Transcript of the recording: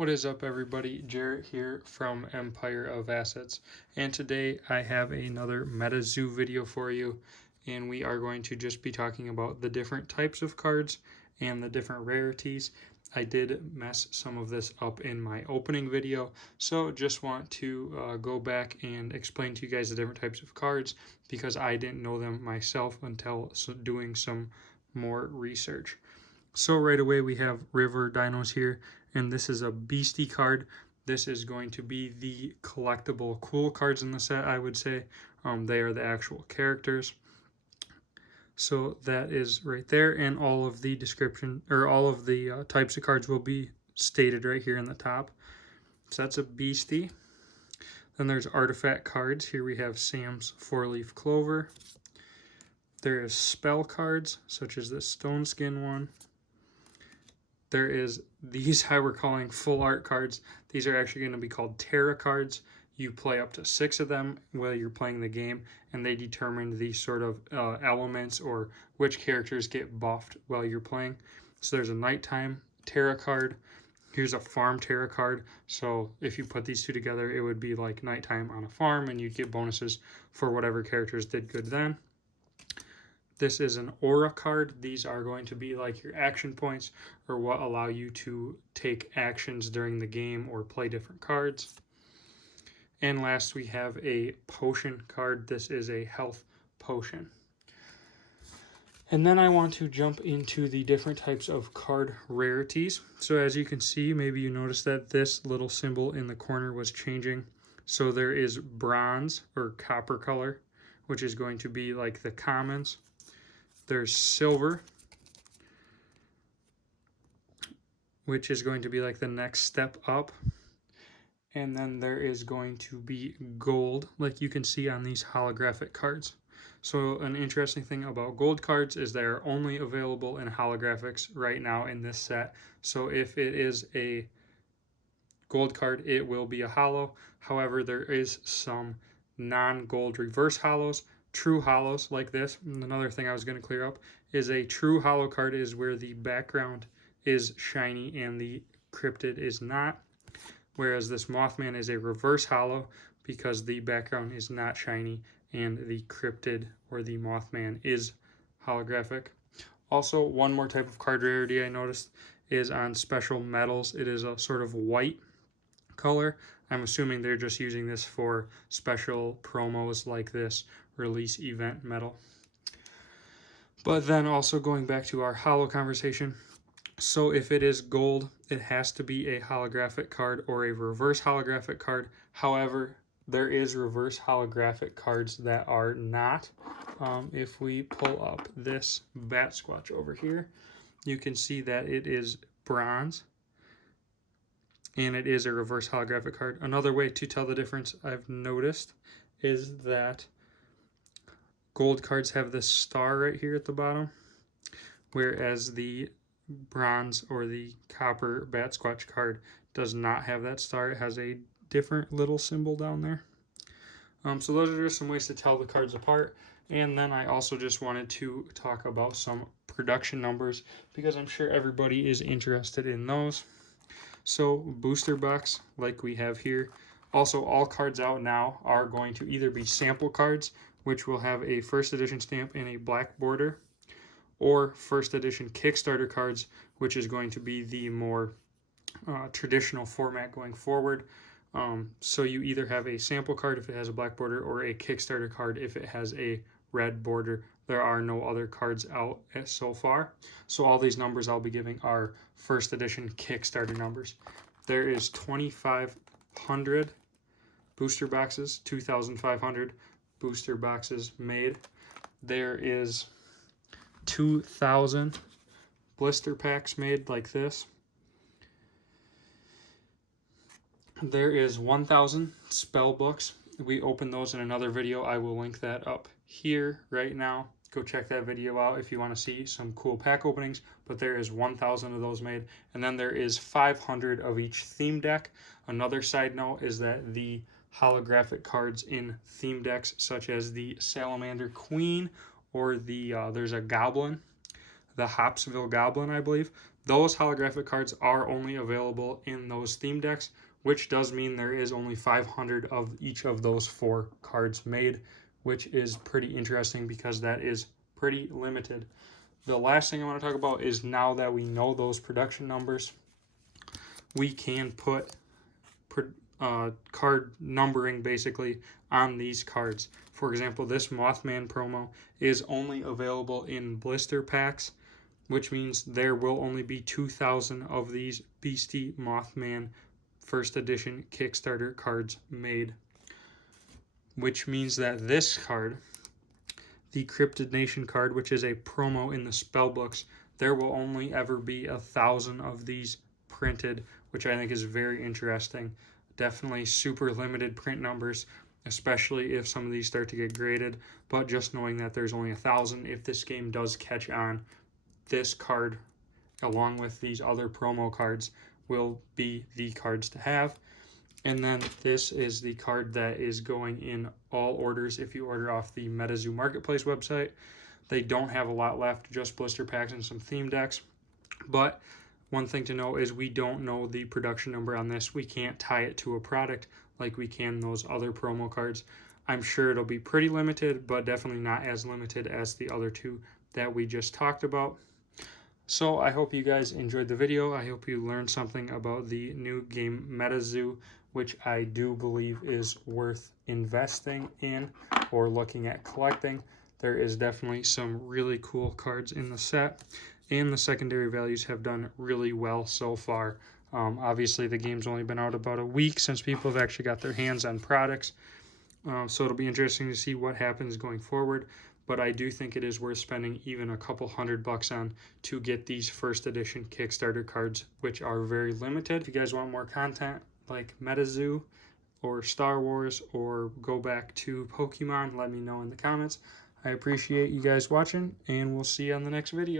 What is up, everybody? Jarrett here from Empire of Assets, and today I have another Metazoo video for you, and we are going to just be talking about the different types of cards and the different rarities. I did mess some of this up in my opening video, so just want to go back and explain to you guys the different types of cards because I didn't know them myself until doing some more research. So right away we have River Dinos here, and this is a beastie card. This is going to be the collectible cool cards in the set, I would say. They are the actual characters. So that is right there, and all of the description, or all of the types of cards will be stated right here in the top. So that's a beastie. Then there's artifact cards. Here we have Sam's 4-leaf clover. There is spell cards, such as this stone skin one. There is these I were calling full art cards. These are actually going to be called Terra cards. You play up to 6 of them while you're playing the game, and they determine the sort of elements or which characters get buffed while you're playing. So there's a nighttime Terra card. Here's a farm Terra card. So if you put these two together, it would be like nighttime on a farm, and you'd get bonuses for whatever characters did good then. This is an aura card. These are going to be like your action points, or what allow you to take actions during the game or play different cards. And last we have a potion card. This is a health potion. And then I want to jump into the different types of card rarities. So as you can see, maybe you noticed that this little symbol in the corner was changing. So there is bronze or copper color, which is going to be like the commons. There's silver, which is going to be like the next step up. And then there is going to be gold, like you can see on these holographic cards. So an interesting thing about gold cards is they're only available in holographics right now in this set. So if it is a gold card, it will be a holo. However, there is some non-gold reverse holos. True holos like this. And another thing I was going to clear up is a true holo card is where the background is shiny and the cryptid is not, whereas this Mothman is a reverse holo because the background is not shiny and the cryptid or the Mothman is holographic. Also, one more type of card rarity I noticed is on special metals. It is a sort of white color. I'm assuming they're just using this for special promos like this release event metal. But then also going back to our holo conversation, so if it is gold, it has to be a holographic card or a reverse holographic card. However, there is reverse holographic cards that are not. If we pull up this Bat Squatch over here, you can see that it is bronze, and it is a reverse holographic card. Another way to tell the difference I've noticed is that gold cards have this star right here at the bottom, whereas the bronze or the copper Bat Squatch card does not have that star. It has a different little symbol down there. So those are just some ways to tell the cards apart. And then I also just wanted to talk about some production numbers because I'm sure everybody is interested in those. So booster box like we have here. Also, all cards out now are going to either be sample cards, which will have a first edition stamp and a black border, or first edition Kickstarter cards, which is going to be the more traditional format going forward. So you either have a sample card if it has a black border, or a Kickstarter card if it has a red border. There are no other cards out so far. So all these numbers I'll be giving are first edition Kickstarter numbers. There is 2,500 booster boxes, 2,500 booster boxes made. There is 2,000 blister packs made like this. There is 1,000 spell books. We opened those in another video. I will link that up here right now. Go check that video out if you want to see some cool pack openings, but there is 1,000 of those made. And then there is 500 of each theme deck. Another side note is that the holographic cards in theme decks, such as the Salamander Queen or the there's a Goblin, the Hopsville Goblin, I believe. Those holographic cards are only available in those theme decks, which does mean there is only 500 of each of those 4 cards made, which is pretty interesting because that is pretty limited. The last thing I want to talk about is, now that we know those production numbers, we can put card numbering basically on these cards. For example, this Mothman promo is only available in blister packs, which means there will only be 2,000 of these Beastie Mothman first edition Kickstarter cards made, which means that this card, the Cryptid Nation card, which is a promo in the spell books, there will only ever be 1,000 of these printed, which I think is very interesting. Definitely super limited print numbers, especially if some of these start to get graded, but just knowing that there's only 1,000, if this game does catch on, this card, along with these other promo cards, will be the cards to have. And then this is the card that is going in all orders if you order off the Metazoo Marketplace website. They don't have a lot left, just blister packs and some theme decks. But one thing to know is we don't know the production number on this. We can't tie it to a product like we can those other promo cards. I'm sure it'll be pretty limited, but definitely not as limited as the other 2 that we just talked about. So I hope you guys enjoyed the video. I hope you learned something about the new game Metazoo, which I do believe is worth investing in or looking at collecting. There is definitely some really cool cards in the set, and the secondary values have done really well so far. Obviously, the game's only been out about a week since people have actually got their hands on products. So it'll be interesting to see what happens going forward. But I do think it is worth spending even a couple $100 on to get these first edition Kickstarter cards, which are very limited. If you guys want more content like Metazoo or Star Wars or go back to Pokemon, let me know in the comments. I appreciate you guys watching, and we'll see you on the next video.